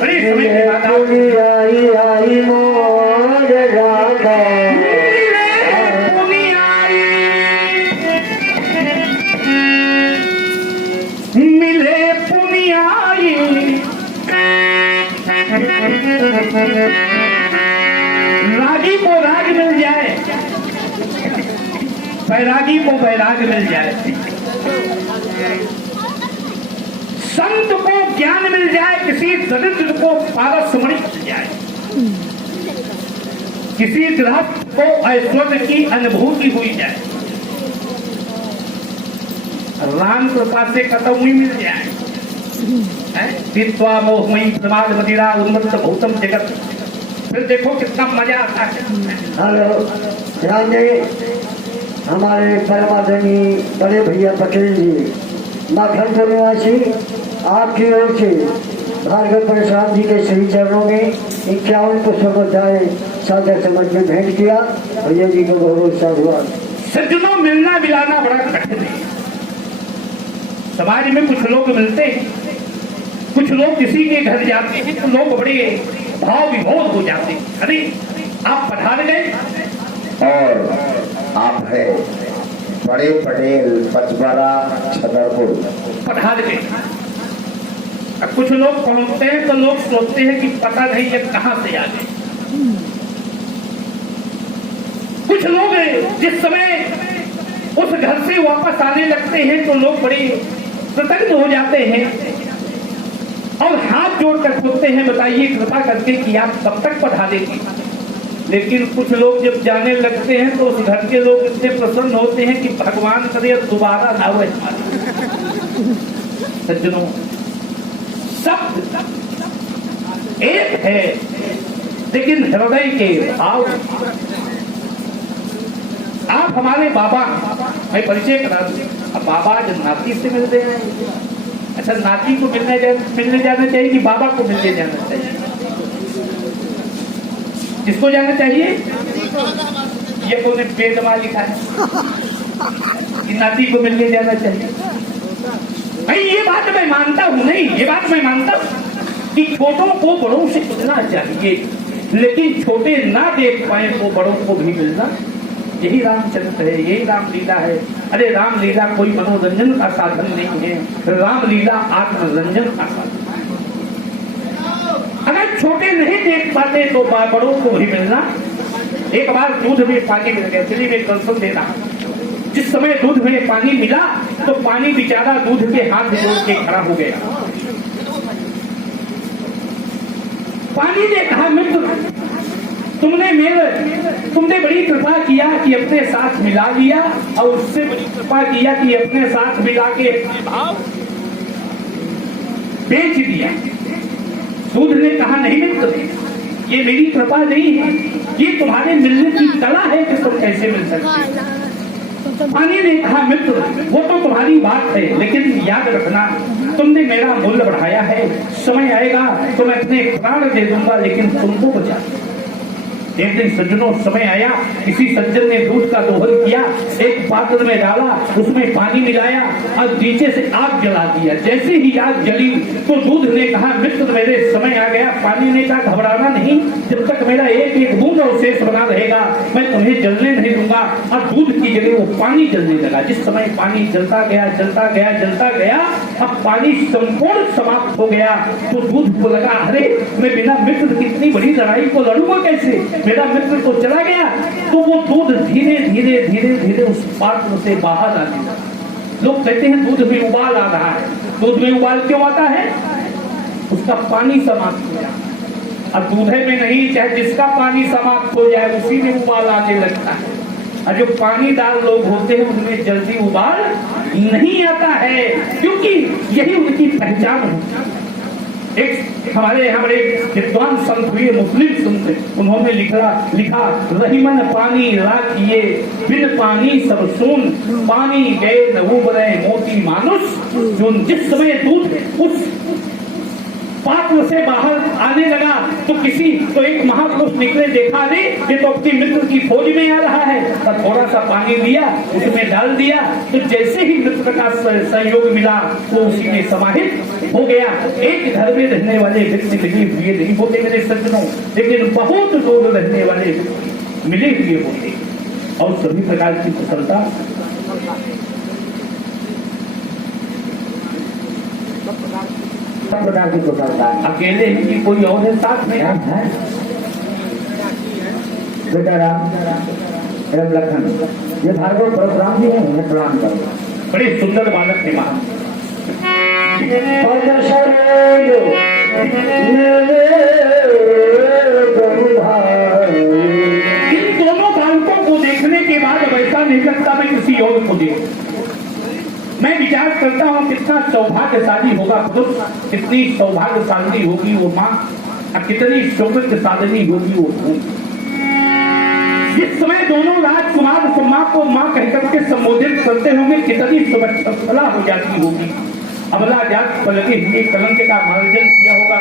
बड़े समय के बाद आई मोर राधा मिले पुनियाई रागी को राग मिल जाए, बैरागी को बैराग मिल जाए, संत को ज्ञान मिल जाए, किसी दरिद्र को पारसमणि मिल जाए, किसी गृहस्थ को ऐश्वर्य की अनुभूति हुई जाए, राम कृपा से कतौनी मिल जाए, तीर्थवा मोहमयी प्रमाद मदिरा उन्मत्त भूतम जगत, फिर देखो कितना मजा आता है। हेलो ध्यान दें, हमारे परमादनी बड़े भैया पटेल जी माखनपुर निवासी आपकी ओर से भार्गव प्रसाद जी के सही चरणों में 51 पुष्पों को जाए सादर समझ में भेंट किया। भैया जी को बहुत साधुवाद। सज्जनों, मिलना मिलाना बड़ा कठिन है। समाज में कुछ लोग मिलते हैं, कुछ लोग किसी के घर जाते हैं तो लोग बड़े भाव विभोर हो जाते हैं। अरे आप पधार गए और आप है बड़े पटेल पचबरा छतरपुर पधार गए। अब कुछ लोग पहुंचते हैं तो लोग सोचते हैं कि पता नहीं ये कहां से आ गए। कुछ लोग जिस समय उस घर से वापस आने लगते हैं तो लोग बड़े कृतज्ञ हो जाते हैं और हाथ जोड़कर पूछते हैं, बताइए कृपा करके कि आप कब तक पधारेंगे। लेकिन कुछ लोग जब जाने लगते हैं तो उस घर के लोग इतने प्रसन्न होते हैं कि भगवान करे दोबारा ना हो। सज्जनों, शब्द एक है लेकिन हृदय के भाव। आप हमारे बाबा, मैं परिचय करा दूं। अब बाबा जब नाती से मिलते हैं, अच्छा नाती को मिलने जाना चाहिए कि बाबा को मिलने जाना चाहिए? किसको जाना चाहिए? ये कोई वेद में लिखा है कि नाती को मिलने जाना चाहिए। नहीं, ये बात मैं मानता हूँ, नहीं ये बात मैं मानता हूँ कि छोटों को बड़ों से मिलना चाहिए, लेकिन छोटे ना देख पाए तो बड़ों को भी मिलना। यही रामचरित्र है, यही रामलीला है। अरे रामलीला कोई मनोरंजन का साधन नहीं है, रामलीला आत्मरंजन का साधन है। अगर छोटे नहीं देख पाते तो बड़ों को भी मिलना। एक बार दूध में पानी मिल गया, चलिए मैं दर्शन दे रहा। जिस समय दूध में पानी मिला तो पानी बेचारा दूध के हाथ जोड़ के खड़ा हो गया। पानी ने कहा, मित्र तुमने बड़ी कृपा किया कि अपने साथ मिला लिया, और उससे बड़ी कृपा किया कि अपने साथ मिला के भाव बेच दिया। दूध ने कहा, नहीं मित्र, ये मेरी कृपा नहीं है, ये तुम्हारे मिलने की कला है कि तुम कैसे मिल सकते। पानी ने कहा, मित्र वो तो तुम्हारी बात है, लेकिन याद रखना तुमने मेरा मूल्य बढ़ाया है, समय आएगा तो मैं अपने प्राण दे दूंगा लेकिन तुमको बचा। एक दिन सज्जनों समय आया, किसी सज्जन ने दूध का दोहन किया, एक पात्र में डाला, उसमें पानी मिलाया और नीचे से आग जला दिया। जैसे ही आग जली तो दूध ने कहा, मित्र मेरे समय आ गया। पानी ने कहा, घबराना नहीं, जब तक मेरा एक एक बूंद अवशेष बना रहेगा मैं तुम्हें जलने नहीं दूंगा। और दूध की जगह वो पानी जलने लगा। जिस समय पानी जलता गया जलता गया जलता गया, अब पानी संपूर्ण समाप्त हो गया तो दूध को लगा, अरे मैं बिना मित्र की इतनी बड़ी लड़ाई को लड़ूंगा कैसे, मेरा मित्र तो चला गया। तो वो दूध धीरे धीरे धीरे धीरे उस पात्र से बाहर आने लगा। लोग कहते हैं दूध में उबाल आ रहा है। दूध में उबाल क्यों आता है? उसका पानी समाप्त हो गया। अब दूधे में नहीं, चाहे जिसका पानी समाप्त हो जाए उसी में उबाल आने लगता है। और जो पानी दाल लोग होते हैं उनमें जल्दी उबाल नहीं आता है, क्योंकि यही उनकी पहचान होती है। एक हमारे यहाँ बड़े विद्वान संत हुए, मुस्लिम संत, उन्होंने लिखा रहीमन पानी राखिए, बिन पानी सब सुन, पानी गए न उबरे मोती मानुष। जो जिस समय दूध उस पात्र से बाहर आने लगा तो एक महापुरुष निकले, देखा नहीं ये तो अपने मित्र की फौज में आ रहा है, तो थोड़ा सा पानी लिया, उसमें डाल दिया, तो जैसे ही मित्र का सहयोग मिला वो उसी में समाहित हो गया। एक घर में रहने वाले व्यक्ति मिले हुए नहीं होते मेरे सज्जनों, लेकिन बहुत दूर रहने वाले मिले हुए होते और सभी प्रकार की कुशलता सब प्रकार की कुशलता अकेले ही कोई और है साथ में है। बेटा राम एवं लखन, ये भार्गव परशुराम जी हैं, उन्हें प्रणाम करो। बड़े सुंदर बालक थे महान। इन दोनों बालकों को देखने के बाद अब ऐसा नहीं लगता मैं किसी और को देखूं। मैं विचार करता हूँ कितना सौभाग्यशाली होगा पुरुष, कितनी सौभाग्यशाली होगी वो माँ, और कितनी सौभाग्यशाली होगी वो भूमि। जिस समय दोनों राजकुमार माँ को माँ कहकर के संबोधित करते होंगे, कितनी सुभला हो जाती होगी। अबला जात पर लगे हुए कलंक का मार्जन किया होगा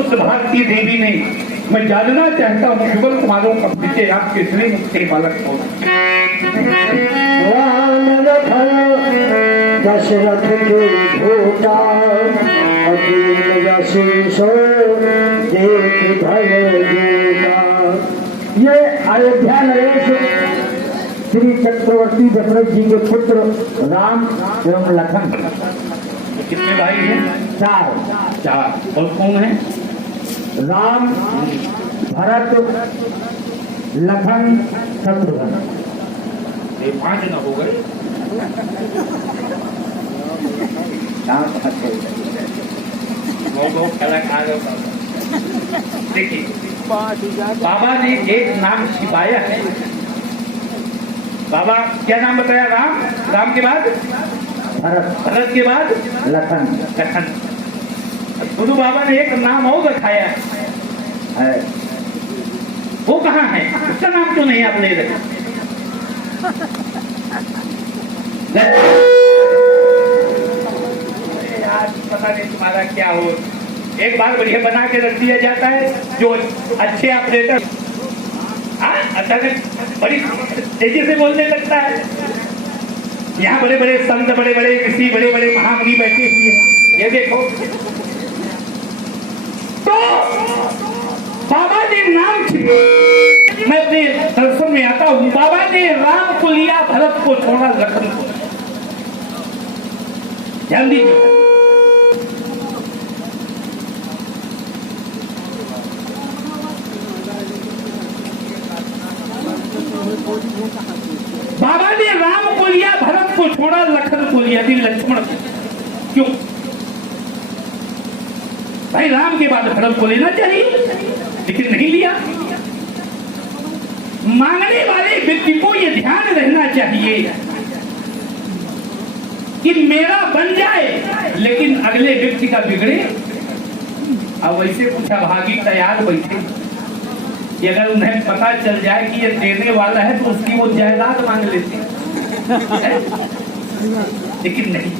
उस भारतीय देवी ने। मैं जानना चाहता हूँ युगल कुमारों का परिचय आपके श्री के बालक हो। दशरथ के भोटा अखिल आशीष देख भय देता। ये अयोध्या नरेश श्री चक्रवर्ती दशरथ जी के पुत्र राम एवं लखन। कितने भाई हैं? चार। और कौन है? राम, भरत, लखन, शत्रुघ्न। ये 5 न हो गए। देखिए बाबा ने एक नाम छिपाया है। बाबा क्या नाम बताया? राम के बाद भरत के बाद लखन। गुरु बाबा ने एक नाम और रखाया है, वो कहाँ है? उसका नाम क्यों नहीं आप ले रहे? यार पता नहीं तुम्हारा क्या हो। एक बार बढ़िया बना के रख दिया जाता है, जो अच्छे ऑपरेटर अचानक बड़ी तेजी से बोलने लगता है। यहाँ बड़े बड़े संत, बड़े बड़े ऋषि, बड़े बड़े महामुनि बैठे हुए हैं, ये देखो। तो बाबा ने नाम मैं अपने दर्शन में आता हूँ। बाबा ने राम को लिया, भरत को छोड़ा, लखन को। ध्यान दीजिए, बाबा ने राम को लिया, भरत को छोड़ा, लखन को लिया, लक्ष्मण को। क्यों भाई? राम के बाद भरत को लेना चाहिए, लेकिन नहीं लिया। मांगने वाले व्यक्ति को यह ध्यान रहना चाहिए कि मेरा बन जाए लेकिन अगले व्यक्ति का बिगड़े। अब वैसे कुछ अभागी तैयार बैठे, अगर उन्हें पता चल जाए कि ये देने वाला है तो उसकी वो जायदाद मांग लेते हैं। लेकिन नहीं,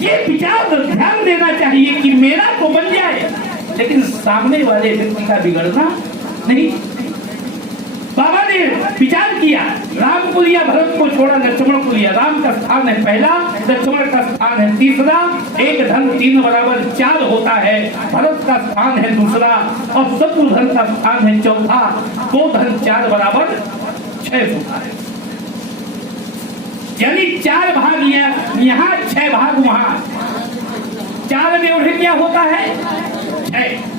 ये विचार ध्यान देना चाहिए कि मेरा तो बन जाए लेकिन सामने वाले व्यक्ति का बिगड़ना नहीं। बाबा ने विचार किया, राम को लिया, भरत को छोड़ा, लक्ष्मण को लिया। राम का स्थान है पहला, लक्ष्मण का स्थान है तीसरा। 1 धन 3 बराबर 4 होता है। भरत का स्थान है दूसरा और शत्रुघ्न का स्थान है चौथा। 2 धन 4 बराबर 6 होता है। यानी 4 भाग यहाँ 6 भाग वहाँ। 4 में उन्हें क्या होता है? 6।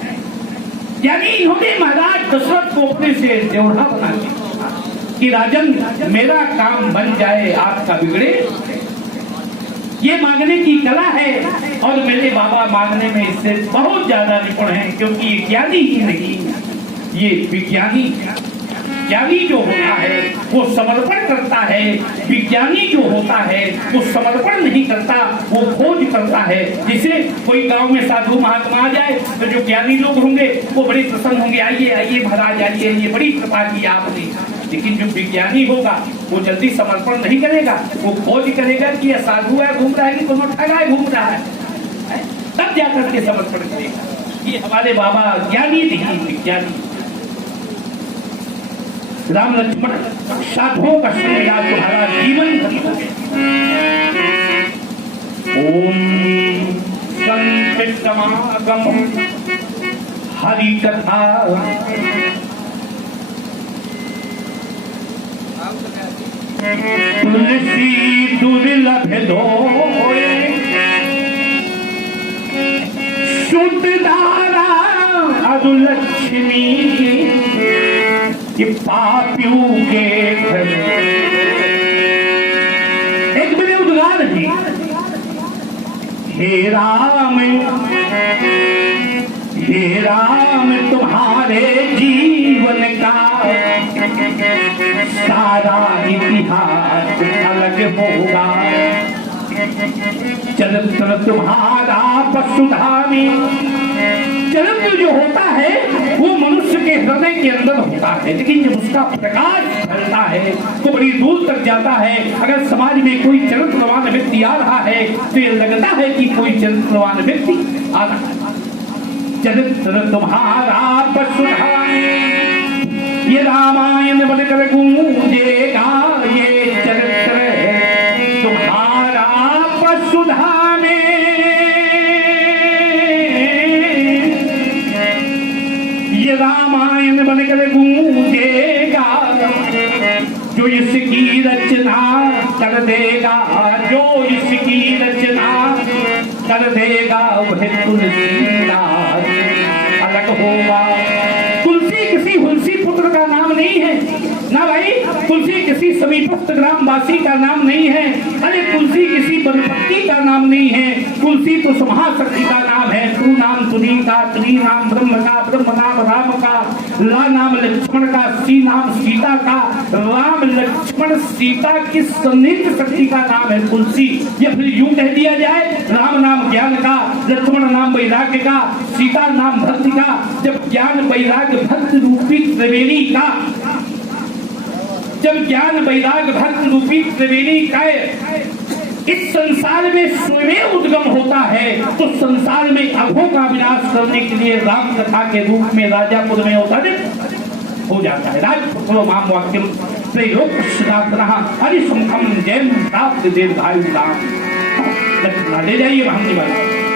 यानी इन्होंने महाराज दशरथ को अपने से देवढ़ा बना दिया कि राजन मेरा काम बन जाए, आपका बिगड़े। ये मांगने की कला है और मेरे बाबा मांगने में इससे बहुत ज्यादा निपुण हैं, क्योंकि ये ज्ञानी ही नहीं, ये विज्ञानी। ज्ञानी जो होता है वो समर्पण करता है, विज्ञानी जो होता है वो समर्पण नहीं करता, वो खोज करता है। जिसे कोई गांव में साधु महात्मा आ जाए तो जो ज्ञानी लोग होंगे वो बड़े प्रसन्न होंगे, आइए आइए महाराज आइए, ये बड़ी कृपा की आपने। लेकिन जो विज्ञानी होगा वो जल्दी समर्पण नहीं करेगा, वो खोज करेगा कि यह साधु है घूम रहा है कि कोनो ठगा घूम रहा है। तब जाकर के समर्पण करेगा। ये हमारे बाबा ज्ञानी थे, विज्ञानी। राम लक्ष्मण साधुओं का सुनेगा तुम्हारा जीवन धन्य हो गया। ओम संत समागम हरि कथा तुलसी दुर्लभ धोए शुद्धधारा अरुलक्ष्मी पापियों के घर। एक बड़े उद्गार है, हे राम तुम्हारे जीवन का सारा इतिहास अलग होगा। चरित्र तुम्हारा वसुधा में, चरित्र जो होता है वो मनुष्य के हृदय के अंदर होता है, लेकिन जब उसका प्रकाश फैलता है तो बड़ी दूर तक जाता है। अगर समाज में कोई चरित्रवान व्यक्ति आ रहा है तो ये लगता है कि कोई चरित्रवान व्यक्ति आ रहा है। चरित्र तुम्हारा वसुधा में, ये रामायण बनकर गूंजेगा, ये चरित्र तुम्हारा वसुधा में। ये रामायण बनकर गूंजेगा, जो इसकी रचना कर देगा, जो इसकी रचना कर देगा वह तुलसीदास अलग होगा। तुलसी किसी हुलसी पुत्र का नाम नहीं है ना भाई, तुलसी किसी समीपस्थ ग्रामवासी का नाम नहीं है। अरे तुलसी किसी बनपत्ती का नाम नहीं है, तुलसी तो महाशक्ति का नाम है। तू नाम तुनी का, तुनी नाम ब्रह्म का, ब्रह्म नाम राम का, ला नाम लक्ष्मण का, सी नाम सीता का। राम लक्ष्मण सीता की संनिहित शक्ति का नाम है तुलसी। या फिर यूं कह दिया जाए, राम नाम ज्ञान का, लक्ष्मण नाम वैराग्य का, सीता नाम भक्ति का। जब ज्ञान वैराग्य भक्ति रूपी त्रिवेणी का, जब ज्ञान वैराग्य भक्ति रूपी त्रिवेणी का इस संसार में स्वयं उद्गम होता है, तो संसार में अघों का विनाश करने के लिए राम कथा के रूप में राजापुर में अवतरित हो जाता है। राजपुत्रो माम वाक्यम त्रैलोक्य सनातनः हरिसुमुखम जयं प्राप्त दीर्घायु राम। ले जाइए भांति वाला।